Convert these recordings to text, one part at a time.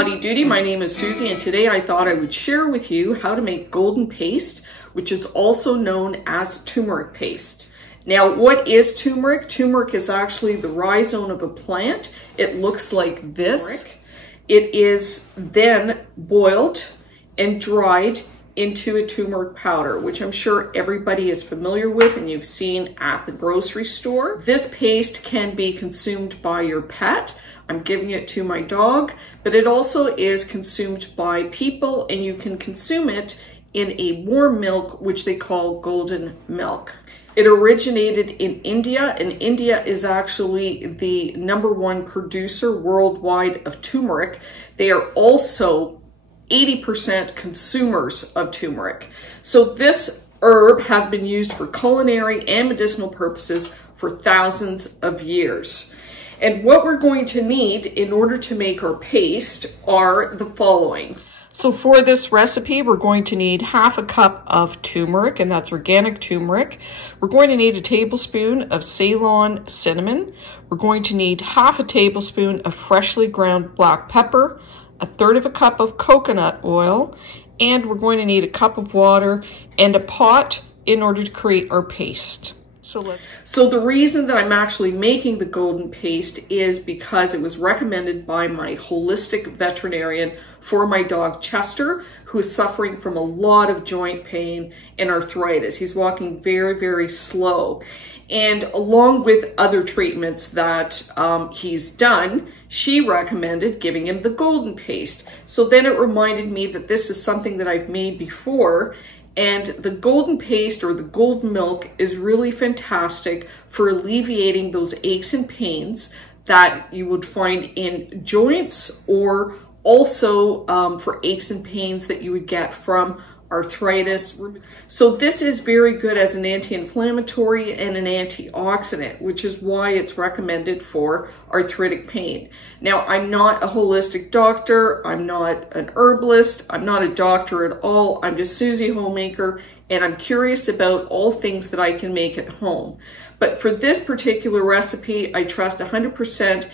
Howdy doody, my name is Susie and today I thought I would share with you how to make golden paste, which is also known as turmeric paste. Now, what is turmeric? Turmeric is actually the rhizome of a plant. It looks like this. It is then boiled and dried into a turmeric powder, which I'm sure everybody is familiar with and you've seen at the grocery store. This paste can be consumed by your pet. I'm giving it to my dog, but it also is consumed by people and you can consume it in a warm milk, which they call golden milk. It originated in India, and India is actually the #1 producer worldwide of turmeric. They are also 80% consumers of turmeric. So this herb has been used for culinary and medicinal purposes for thousands of years. And what we're going to need in order to make our paste are the following. So for this recipe, we're going to need half a cup of turmeric, and that's organic turmeric. We're going to need a tablespoon of Ceylon cinnamon. We're going to need half a tablespoon of freshly ground black pepper, 1/3 of a cup of coconut oil, and we're going to need a cup of water and a pot in order to create our paste. So the reason that I'm actually making the golden paste is because it was recommended by my holistic veterinarian for my dog Chester, who is suffering from a lot of joint pain and arthritis. He's walking very, very slow. And along with other treatments that he's done, she recommended giving him the golden paste. So then it reminded me that this is something that I've made before. And the golden paste or the golden milk is really fantastic for alleviating those aches and pains that you would find in joints, or also for aches and pains that you would get from arthritis. So this is very good as an anti-inflammatory and an antioxidant, which is why it's recommended for arthritic pain. Now, I'm not a holistic doctor, I'm not an herbalist, I'm not a doctor at all. I'm just Susie Homemaker, and I'm curious about all things that I can make at home. But for this particular recipe, I trust 100%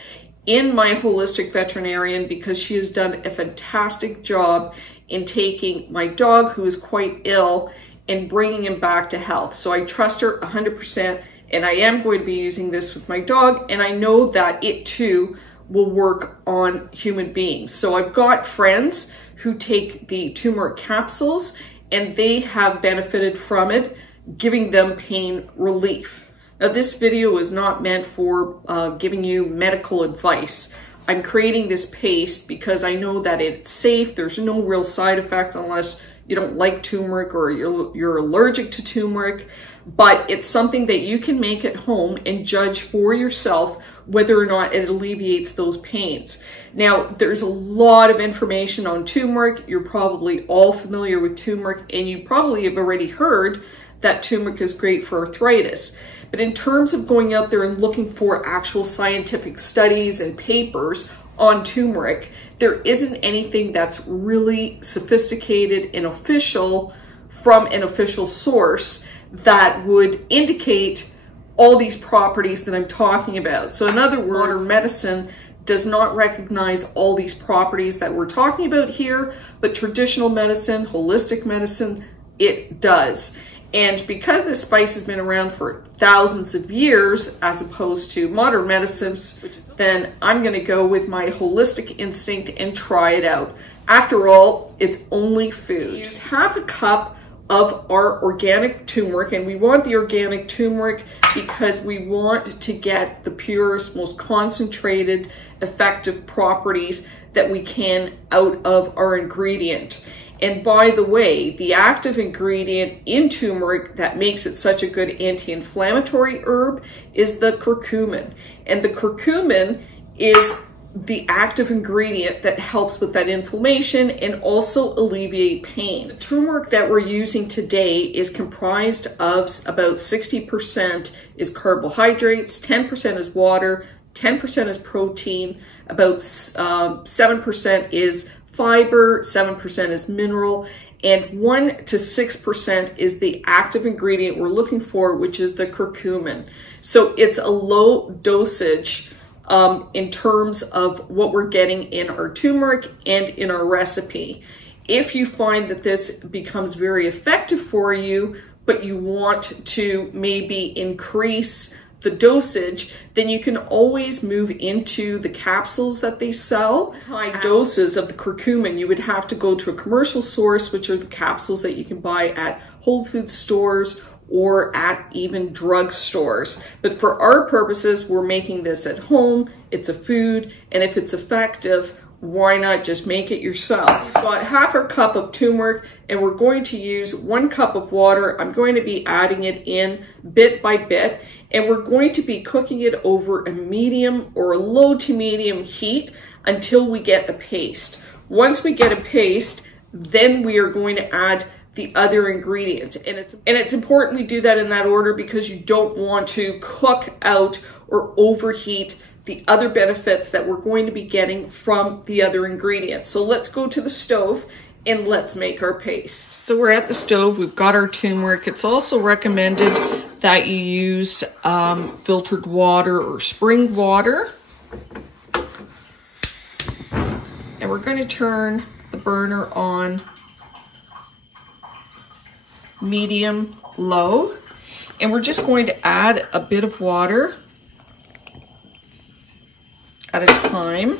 in my holistic veterinarian because she has done a fantastic job in taking my dog, who is quite ill, and bringing him back to health. So I trust her 100%, and I am going to be using this with my dog, and I know that it too will work on human beings. So I've got friends who take the turmeric capsules, and they have benefited from it, giving them pain relief. Now, this video is not meant for giving you medical advice. I'm creating this paste because I know that it's safe. There's no real side effects unless you don't like turmeric or you're allergic to turmeric. But it's something that you can make at home and judge for yourself whether or not it alleviates those pains. Now, there's a lot of information on turmeric. You're probably all familiar with turmeric, and you probably have already heard that turmeric is great for arthritis. But in terms of going out there and looking for actual scientific studies and papers on turmeric, there isn't anything that's really sophisticated and official from an official source that would indicate all these properties that I'm talking about. So in other words, modern medicine does not recognize all these properties that we're talking about here, but traditional medicine, holistic medicine, it does. And because this spice has been around for thousands of years, as opposed to modern medicines, then I'm gonna go with my holistic instinct and try it out. After all, it's only food. We use half a cup of our organic turmeric, and we want the organic turmeric because we want to get the purest, most concentrated, effective properties that we can out of our ingredient. And by the way, the active ingredient in turmeric that makes it such a good anti-inflammatory herb is the curcumin. And the curcumin is the active ingredient that helps with that inflammation and also alleviate pain. The turmeric that we're using today is comprised of about 60% is carbohydrates, 10% is water, 10% is protein, about 7% is fiber, 7% is mineral, and 1 to 6% is the active ingredient we're looking for, which is the curcumin. So it's a low dosage in terms of what we're getting in our turmeric and in our recipe. If you find that this becomes very effective for you, but you want to maybe increase the dosage, then you can always move into the capsules that they sell. High doses of the curcumin, you would have to go to a commercial source, which are the capsules that you can buy at Whole Foods stores or at even drug stores. But for our purposes, we're making this at home. It's a food, and if it's effective, why not just make it yourself? We've got half our cup of turmeric, and we're going to use 1 cup of water. I'm going to be adding it in bit by bit, and we're going to be cooking it over a medium or a low to medium heat until we get a paste. Once we get a paste, then we are going to add the other ingredients. And it's important we do that in that order, because you don't want to cook out or overheat the other benefits that we're going to be getting from the other ingredients. So let's go to the stove and let's make our paste. So we're at the stove, we've got our turmeric. It's also recommended that you use filtered water or spring water. And we're going to turn the burner on medium low, and we're just going to add a bit of water at a time.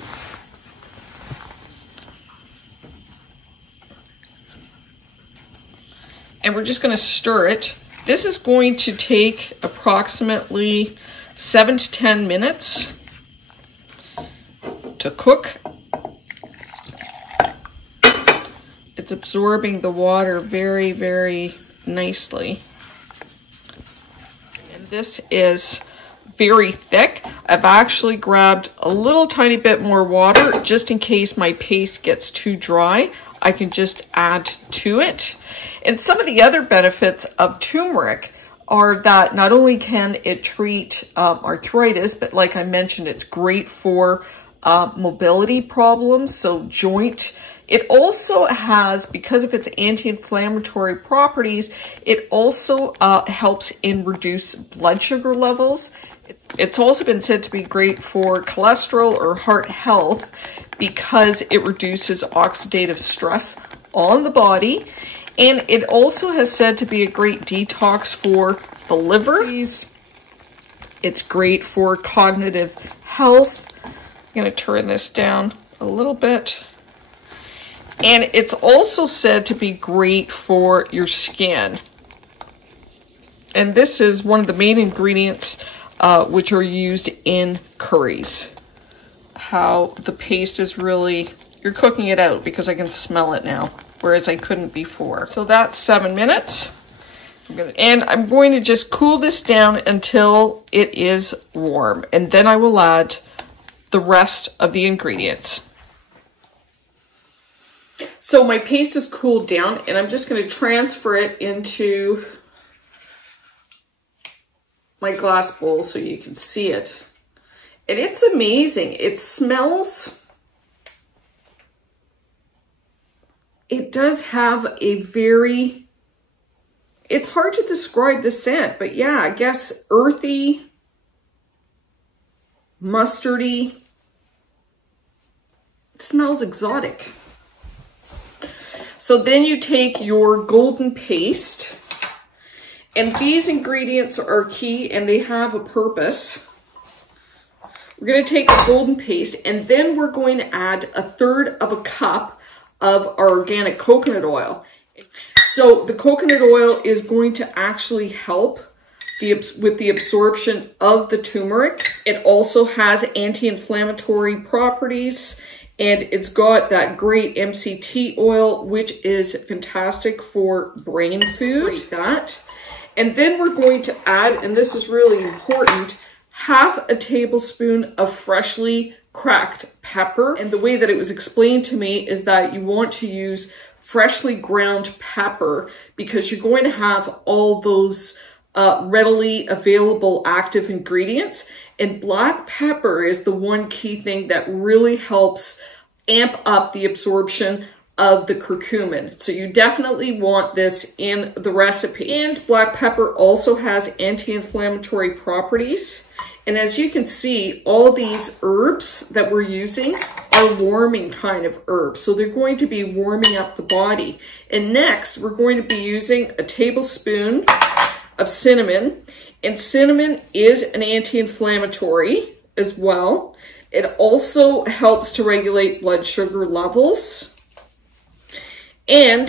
And we're just going to stir it. This is going to take approximately 7 to 10 minutes to cook. It's absorbing the water very, very nicely. And this is very thick. I've actually grabbed a little tiny bit more water just in case my paste gets too dry. I can just add to it. And some of the other benefits of turmeric are that not only can it treat arthritis, but like I mentioned, it's great for mobility problems, so joint. It also has, because of its anti-inflammatory properties, it also helps in reduce blood sugar levels. It's also been said to be great for cholesterol or heart health because it reduces oxidative stress on the body. And it also has said to be a great detox for the liver. It's great for cognitive health. I'm going to turn this down a little bit. And it's also said to be great for your skin. And this is one of the main ingredients which are used in curries. How the paste is really, you're cooking it out because I can smell it now, whereas I couldn't before. So that's 7 minutes. And I'm going to just cool this down until it is warm. And then I will add the rest of the ingredients. So my paste is cooled down, and I'm just going to transfer it into my glass bowl so you can see it. And it's amazing. It smells, it does have a very, it's hard to describe the scent, but yeah, I guess earthy, mustardy. It smells exotic. So then you take your golden paste, and these ingredients are key and they have a purpose. We're going to take the golden paste, and then we're going to add 1/3 of a cup of our organic coconut oil. So the coconut oil is going to actually help with the absorption of the turmeric. It also has anti-inflammatory properties, and it's got that great MCT oil, which is fantastic for brain food. Like that. And then we're going to add, and this is really important, 1/2 tablespoon of freshly cracked pepper. And the way that it was explained to me is that you want to use freshly ground pepper because you're going to have all those readily available active ingredients. And black pepper is the one key thing that really helps amp up the absorption of the curcumin. So you definitely want this in the recipe. And black pepper also has anti-inflammatory properties. And as you can see, all these herbs that we're using are warming kind of herbs. So they're going to be warming up the body. And next, we're going to be using a tablespoon of cinnamon. And cinnamon is an anti-inflammatory as well. It also helps to regulate blood sugar levels. And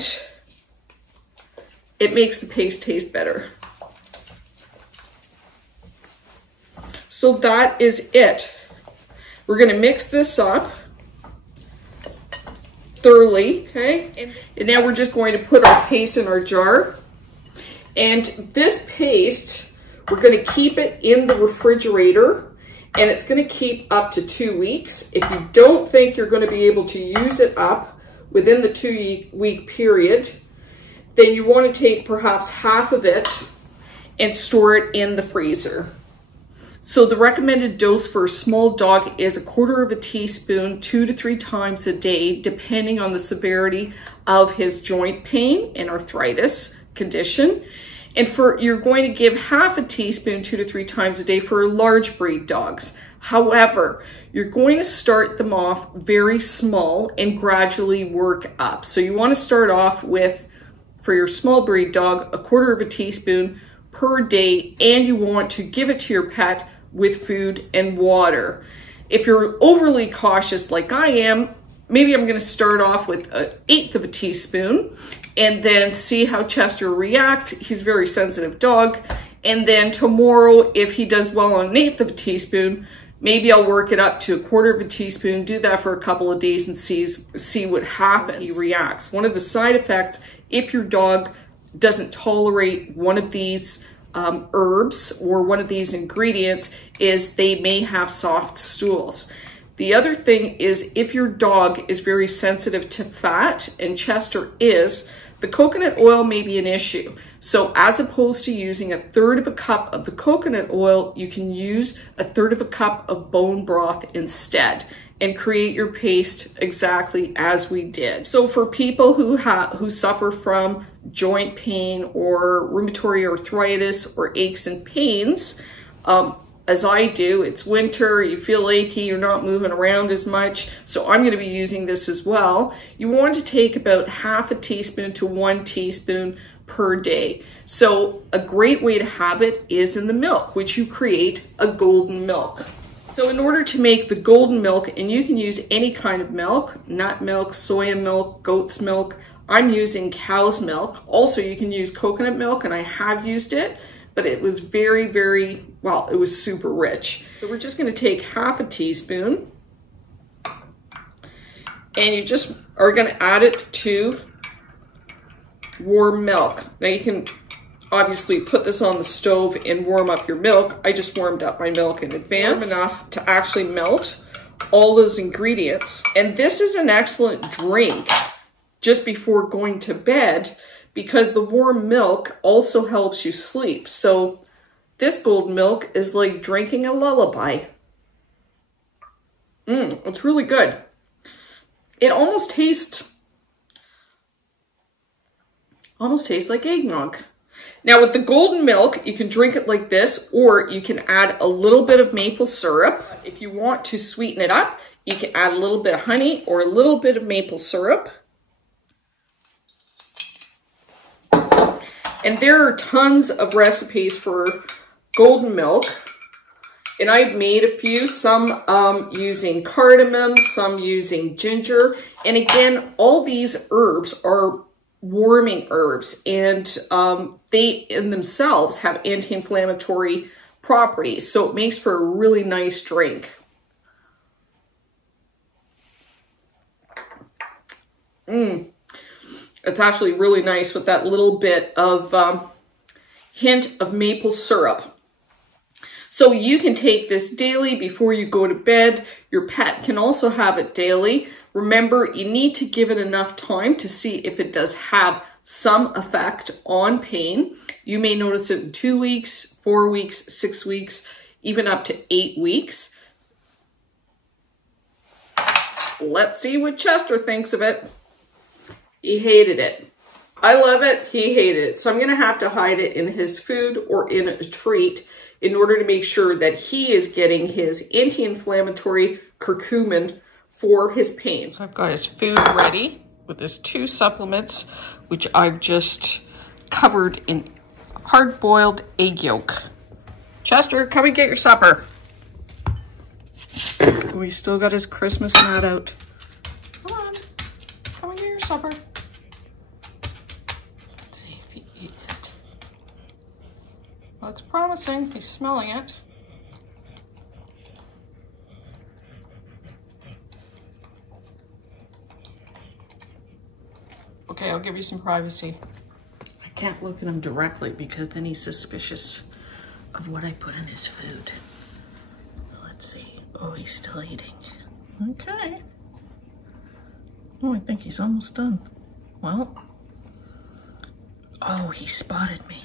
it makes the paste taste better. So that is it. We're going to mix this up thoroughly, okay? And now we're just going to put our paste in our jar. And this paste, we're going to keep it in the refrigerator, and it's going to keep up to 2 weeks. If you don't think you're going to be able to use it up within the 2-week period, then you want to take perhaps half of it and store it in the freezer. So the recommended dose for a small dog is 1/4 teaspoon 2 to 3 times a day, depending on the severity of his joint pain and arthritis condition. And you're going to give half a teaspoon 2 to 3 times a day for large breed dogs. However, you're going to start them off very small and gradually work up. So you want to start off with, for your small breed dog, 1/4 teaspoon per day, and you want to give it to your pet with food and water. If you're overly cautious like I am, maybe I'm going to start off with 1/8 teaspoon and then see how Chester reacts. He's a very sensitive dog. And then tomorrow, if he does well on 1/8 teaspoon, maybe I'll work it up to 1/4 teaspoon, do that for a couple of days and see what happens. He reacts. One of the side effects, if your dog doesn't tolerate one of these herbs or one of these ingredients, is they may have soft stools. The other thing is, if your dog is very sensitive to fat, and Chester is, the coconut oil may be an issue. So as opposed to using 1/3 cup of the coconut oil, you can use 1/3 cup of bone broth instead and create your paste exactly as we did. So for people who suffer from joint pain or rheumatoid arthritis or aches and pains, as I do, it's winter, you feel achy, you're not moving around as much, so I'm going to be using this as well. You want to take about half a teaspoon to 1 teaspoon per day. So a great way to have it is in the milk, which you create a golden milk. So in order to make the golden milk, and you can use any kind of milk, nut milk, soya milk, goat's milk, I'm using cow's milk. Also, you can use coconut milk, and I have used it, but it was very, very, well, it was super rich. So we're just going to take half a teaspoon, and you just are going to add it to warm milk. Now you can obviously put this on the stove and warm up your milk. I just warmed up my milk in advance, warm enough to actually melt all those ingredients. And this is an excellent drink just before going to bed, because the warm milk also helps you sleep. So this golden milk is like drinking a lullaby. It's really good. It almost tastes like eggnog. Now with the golden milk, you can drink it like this, or you can add a little bit of maple syrup. If you want to sweeten it up, you can add a little bit of honey or a little bit of maple syrup. And there are tons of recipes for golden milk. And I've made a few, some using cardamom, some using ginger. And again, all these herbs are warming herbs, and they in themselves have anti-inflammatory properties. So it makes for a really nice drink. It's actually really nice with that little bit of hint of maple syrup. So you can take this daily before you go to bed. Your pet can also have it daily. Remember, you need to give it enough time to see if it does have some effect on pain. You may notice it in 2 weeks, 4 weeks, 6 weeks, even up to 8 weeks. Let's see what Chester thinks of it. He hated it. I love it. He hated it. So I'm going to have to hide it in his food or in a treat in order to make sure that he is getting his anti-inflammatory curcumin for his pain. So I've got his food ready with his 2 supplements, which I've just covered in hard-boiled egg yolk. Chester, come and get your supper. We still got his Christmas mat out. Come on, come and get your supper. Let's see if he eats it. Looks promising, he's smelling it. Okay, I'll give you some privacy. I can't look at him directly because then he's suspicious of what I put in his food. Let's see. Oh, he's still eating. Okay. Oh, I think he's almost done. Well. Oh, he spotted me.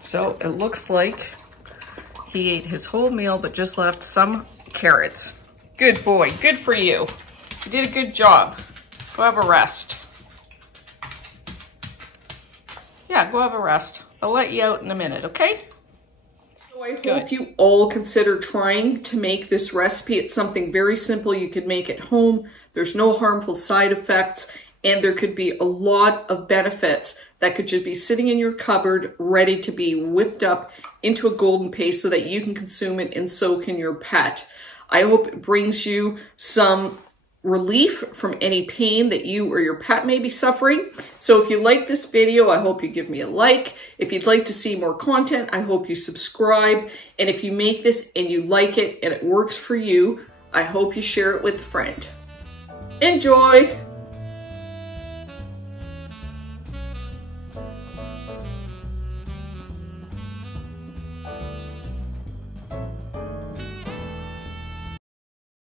So it looks like he ate his whole meal but just left some carrots. Good boy. Good for you. You did a good job. Go have a rest. Yeah, go have a rest. I'll let you out in a minute, okay? So I hope you all consider trying to make this recipe. It's something very simple you could make at home. There's no harmful side effects, and there could be a lot of benefits that could just be sitting in your cupboard ready to be whipped up into a golden paste so that you can consume it and so can your pet. I hope it brings you some relief from any pain that you or your pet may be suffering. So if you like this video, I hope you give me a like. If you'd like to see more content, I hope you subscribe. And if you make this and you like it and it works for you, I hope you share it with a friend. Enjoy!